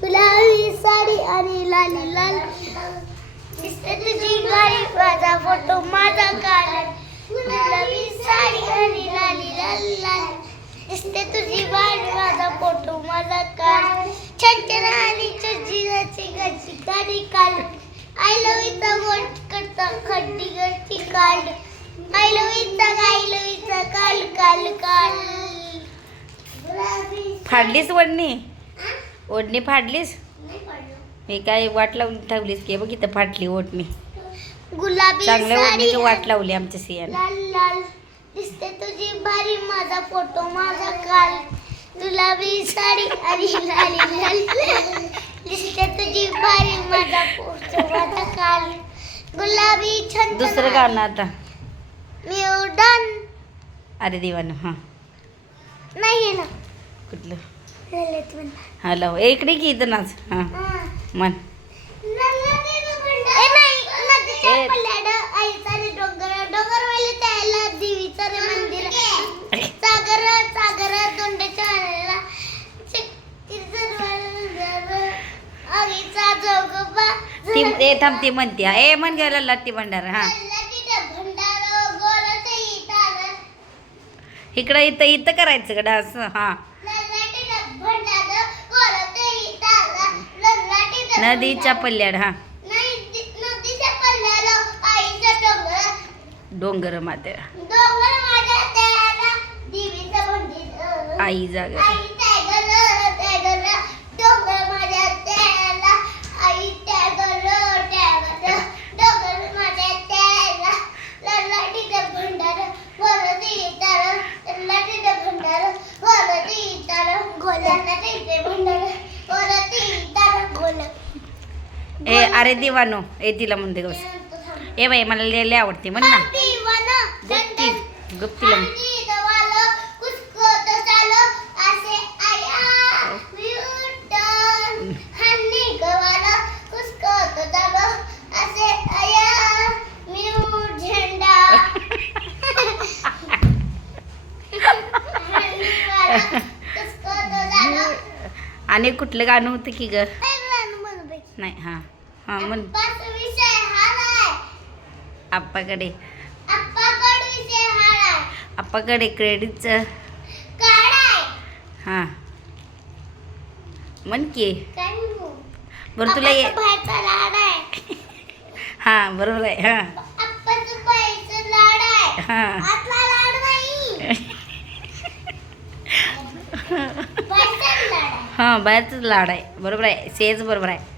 गुलाबी साडी आणि लाली लाल. दिसते तुझी भारी माझा फोटो माझा काढ गुलाबी साडी आणि लाली लाल लाल. दिसते तुझी भारी माझा फोटो माझा काढ छान आणि जिराची गच्ची गाडी काढ आय लव्ह इथं गोट करता खड्डी गच्ची काल. आय लव्ह इथं आय लव्ह इथं काल काल काल. फाडलीस ओढणी? ओढणी फाडलीस. हे काय वाट लावून ठेवलीस की? बघ इथं फाटली ओढणी. गुलाबी चांगल्या ओढणीची वाट लावली आमच्या सियाने. लाल लाल. दिसते तुझी भारी. माझा फोटो माझा काल. गुलाबी साडी आणि लाली लाल. दिसते तुझी भारी. माझा फोटो माझा काल. गुलाबी छंद दुसरं गाणं आता. मी उडान अरे देवानं हां. नाही ना कुठलं. हा लाव. ए, इकडे की इथं नाच. हां. जोगोबा ती ए थांब ती म्हणते. ए म्हण गेला लट्टी भंडार. हां. इकडं इथं इथं करायचं का डान्स हां. नदीच्या भंडार. पल्ल्याड हां डोंगर. माते आई जागा आई टॅगल टॅगल डोंगर माझ्या त्याला आई टॅगल टॅगल डोंगर माझ्या त्याला लल्लाटीचं भंडार वरती तार लल्लाटीचं भंडार वरती तार गोलाटीचे भंडार वरती तार गोल ए अरे दिवानो ए तिला म्हणते गस ए बाई मला लय आवडते म्हण ना. गप्ती गप्तीला. आणि कुठलं गाणं होतं की ग? नाही हां. हां हाय आप्पाकडे. आप्पाकडे क्रेडिटचं हां. म्हण की? बरं तुला ये. हां बरोबर आहे हां. हां. हां बाहेरच लाड आहे. बरोबर आहे सेज बरोबर आहे.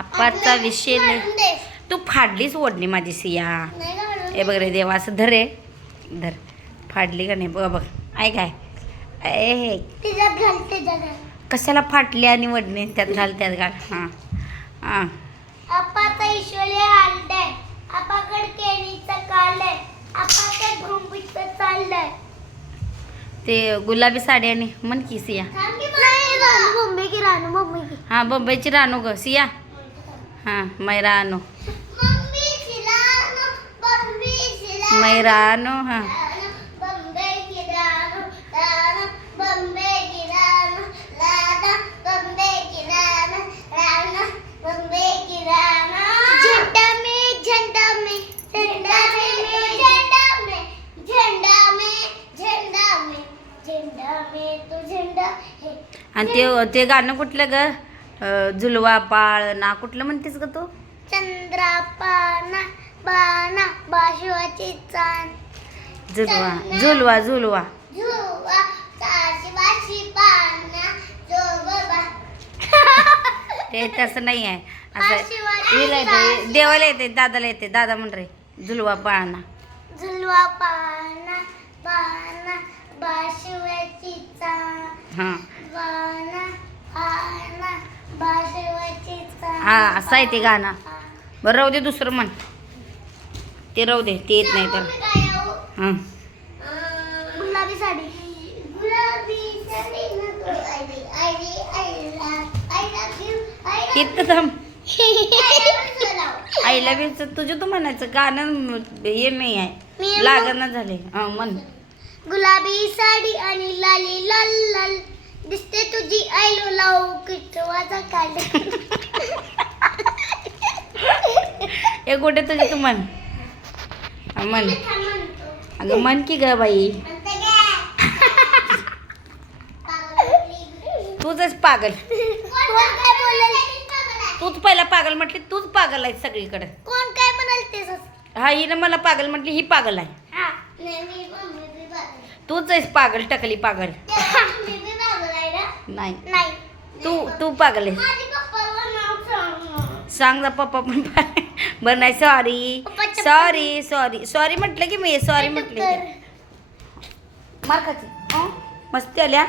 आप्पाचा विषय नाही. तू फाडलीच ओढणी माझी सिया. ए बघ रे देवा असं धर रे. धर. फाडली का नाही? बघ बघ. ऐक काय ए हे कशाला फाटली आणि वडणी त्यात घाल त्यात घाल. हां. हां. आपाचा ईश्वरी हाललाय. आपाकड केळीचं काढलंय आपाकड भोंबीचं चाललंय. ते गुलाबी साडी आणि म्हण की सिया. नाही रानू मम्मी की रानू मम्मी की. हां बंबईची रानू ग. सिया. हां मैरा आणू मम्मी की रानू मम्मी की रानू मैरा आणू हां. बम्बे की रानू रानू बम्बे की रानू रानू बम्बे की रानू रानू बम्बे की रानू झंडा में झंडा में झंडा में झंडा में झंडा में झंडा में झंडा में तो झंडा है. आणि ते ते गाणं कुठलं ग? झुलवा पाळ ना कुठलं म्हणतेस ग तू? चंद्रा पाना बाना बाशिवाची चांद झुलवा झुलवा झुलवा झुवा ताशी बाशी पाना जोगोबा. ते तसं नाही आहे. असं हिला येते देवाला येते दादाला येते. दादा म्हण रे झुलवा पाळणा. झुलवा पाना बाना बाशिवाची चांद हां. बाना पाना हा असं आहे ते गाणं. बरं राहू दे दुसरं म्हण. ते राहू दे ते येत नाही तर. हां. गुलाबी साडी. आय तिथं थांब. आय लव्ह यू तुझं तू म्हणायचं गाणं हे नाही आहे. लागणं झाले हां म्हण. गुलाबी साडी आणि लाली लाल लाल. दिसते तुझी आयलो लावू किटवाचा काढ हे कुठे तुझी? तू म्हण. हा, म्हण. अगं म्हण की ग बाई. तूच पागल. तूच पहिला पागल म्हटली तूच पागल आहे सगळीकडे. कोण काय म्हणाल ते हा हिनं मला पागल म्हटली ही पागल आहे. तूच आहेस पागल टकली पागल. नाही. नाही. तू तू पागल नाव सांग जा पप्पा पण. बरं नाही सॉरी सॉरी सॉरी सॉरी म्हटलं की मी सॉरी म्हटले मार? मस्ती आल्या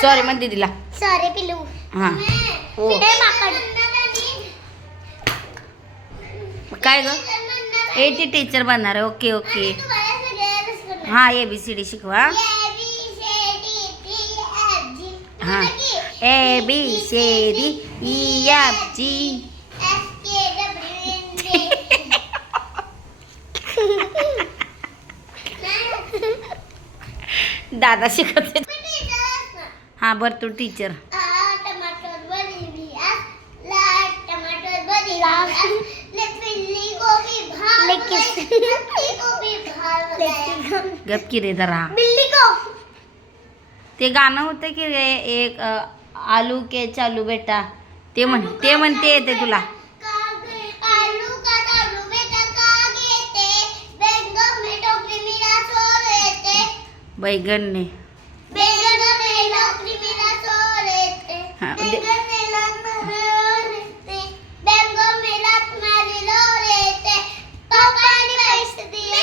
सॉरी म्हण दीदीला. सॉरी पिलू हां. हे. काय ग? ए ती टीचर बनणार आहे. Okay okay. हां ए बी सी डी शिकवा. हां. A B C D E F G दादा शिकवते हां बरं तू टीचर भाग लेकिन- पिल्ली गोभी भाग गप की रे जरा. बिल्ली को। ते गाणं होतं की रे एक आलू के चालू बेटा. ते म्हण ते म्हणते येते तुला. आलू का चालू बेटा का घेते? बैंगन बैगनने बैंगन में टोकरी मेरा सो लेते हाँ, दे- बैंगन में लात मारे लेते बैंगन में लात मारे लो लेते पापा ने पैसे दिए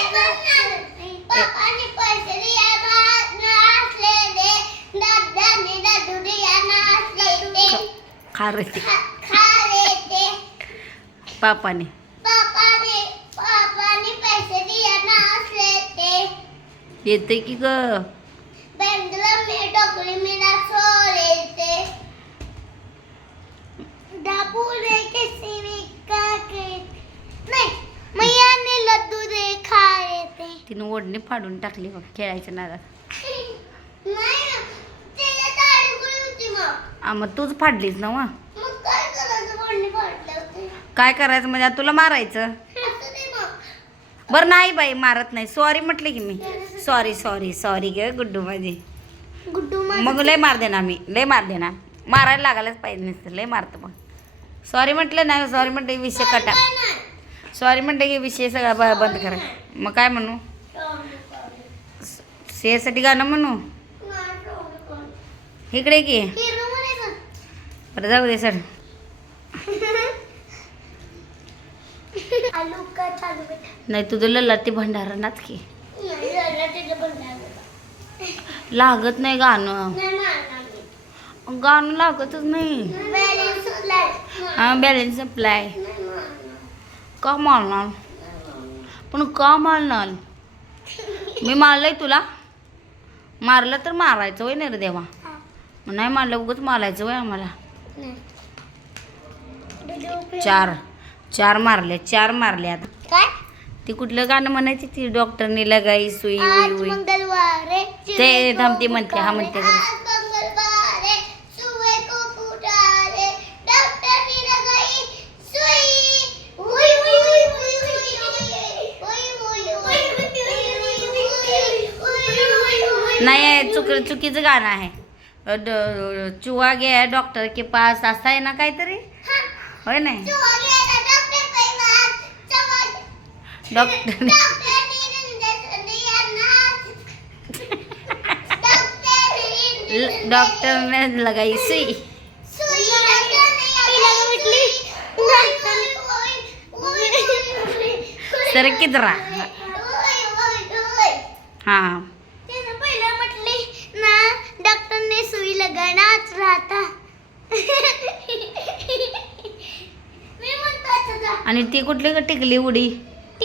पापा ने पैसे दिया भात नाच ले ले दादा ने लड्डू दिया नाच लेते खा रे ते खा खा लेते पापाने पापा ने पापा ने पैसे दिया नाच लेते येते की ग बेंगलम में टोकरी मेरा सो लेते डाबू रे किसी भी का के नहीं मैया ने लड्डू दे खाए थे तिने ओढणी फाडून टाकली बघ खेळायच्या नादात. मग. तूच फाडलीस ना मग मग काय करायचं पडली पडले होते काय करायचं म्हणजे तुला मारायचं? बरं नाही बाई मारत नाही. सॉरी म्हटले की मी. सॉरी सॉरी सॉरी ग गुड्डू माझी गुड्डू मग लय मार देणार मी. लय मार देणार. मारायला लागायलाच पाहिजे नसतं. लय मारतं मग. सॉरी म्हटलं नाही सॉरी म्हटलं की विषय कटा. सॉरी म्हटलं की विषय सगळा ब- बंद करा. मग काय म्हणू? शेसाठी गाणं म्हणू? इकडे की. बरं जाऊ दे सर नाही तुझं लल्ला ते भंडारा नाच की. लागत नाही गाणं. गाणं लागतच नाही. हा बॅलन्स सप्लाय. का मारणार? पण का मारणार? मी मारलंय तुला. मारलं तर मारायचं वय नाही रे देवा नाही मारलं उगच मारायचं वय आम्हाला. चार. चार मारले चार मारले आता काय ती कुठलं गाणं म्हणायची ती डॉक्टरनी लगाई सुई उई आज उई मंगलवार है, चिड़िया को म्हणते, हा म्हणते पुकारे. बघ. आज मंगलवार है, सुबह को पुकारे. डॉक्टर ने लगाई सुई. उई, उई, उई, उई, उई, उई. उई, उई, उई, उई, उई, उई, उई. नाही चुक चुकीचं गाणं आहे अ, ड- चुहा गया डॉक्टर के पास असं आहे ना काहीतरी हा. होय नाही गया था डॉक्टर के पास. चमक. डॉक्टर डॉक्टर ने लगाई सुई. सर किधरा. हां पहिलं म्हटले ना डॉक्टरने सुई लगानाच राहता. आणि ती कुठली टिकली उडी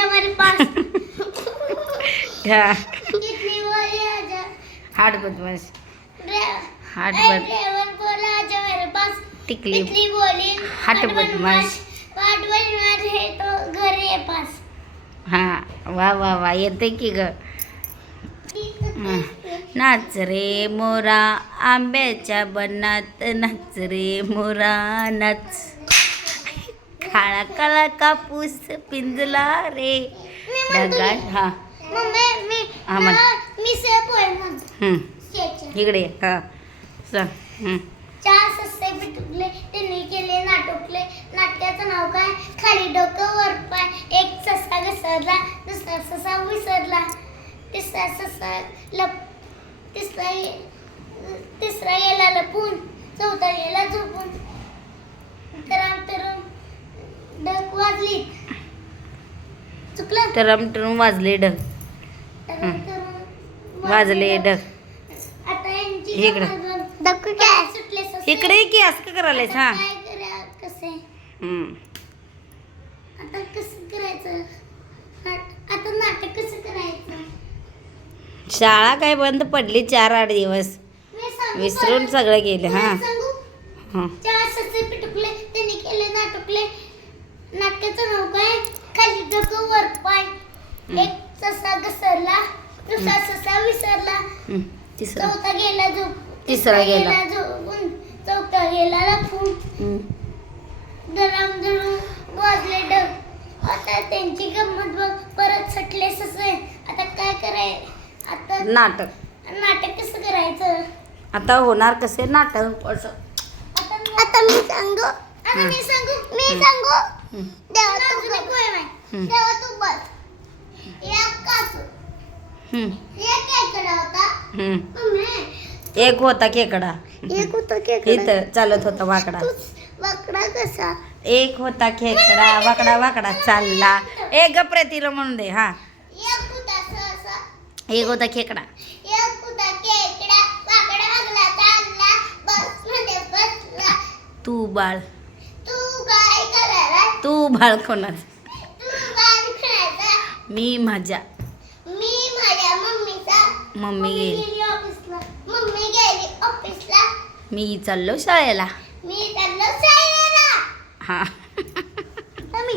हमारे पास हा टिपली बोली बदमाश अरे बद ड्राइवर बोला आजा मेरे पास टिकली टिकली बोली हट बदमाश." बदमाश है तो घर है पास हा वा वा वा. येते की ग. नाच रे मोरा आंब्याच्या बनात. नाच रे मोरा नाच. काळा काळा कापूस पिंजला रे. ढगात हा. मम्मी मी हा, म्हण. इकडे. हा. सांग. चार सस्ते पिटुकले त्यांनी केले नाटुकले. नाट्याचं नाव काय? खाली डोकं वर पाय. एक ससा घसरला दुसरा ससा विसरला. तिसरा ससा लप तिसरा ये- तिसरा याला लपून चौथा याला झोपून. वाजली. चुकलं? टरम टरम वाजले ढग. वाजले ढग. आता यांची इकडं. इकडे की असं का करायलायस? हा. आता काय करा कसे हम्म. आता कसं करायचं? नाट- आता नाटक कसं करायचं? शाळा काय बंद पडली चार आठ दिवस. विसरून? सगळं गेलं हा. सांगू? हा चार ससे पिटुकले त्यांनी केले नाटकले नाटकाचं नाव काय? खाली डोकं वर पाय. एक ससा घसरला दुसरा ससा विसरला. तिसरा. चौथा गेला झोप. तिसरा गेला. झोपून. चौथा गेला लपून. हम्म. धरम धरून वाजले डग आता त्यांची गंमत बघ. परत सटले ससे. आता काय कराय? आता नाटक. नाटक कसं करायचं? आता होणार कसे? नाटक. असं. आता आता मी सांगू. आता हं. मी सांगू. मी सांगू. देवा तू. देवा तू एक कासू. एक केकडा. होता एक होता खेकडा एक होता इथं चालत होता वाकडा. वाकडा कसा? एक होता खेकडा वाकडा वाकडा चालला. ए गप्रे तिला म्हणून दे हा. एक होता एक खेकडा एक होता केकडा वाकडा वागला चालला बसमध्ये बसला तू बाळ तू काय करायला तू बाळ कोणाच? मी माझ्या. मी माझ्या मम्मीचा. मम्मी गेली. गेली ऑफिसला. मम्मी गेली ऑफिसला. मी चाललो शाळेला. मी चाललो शाळेला. हा.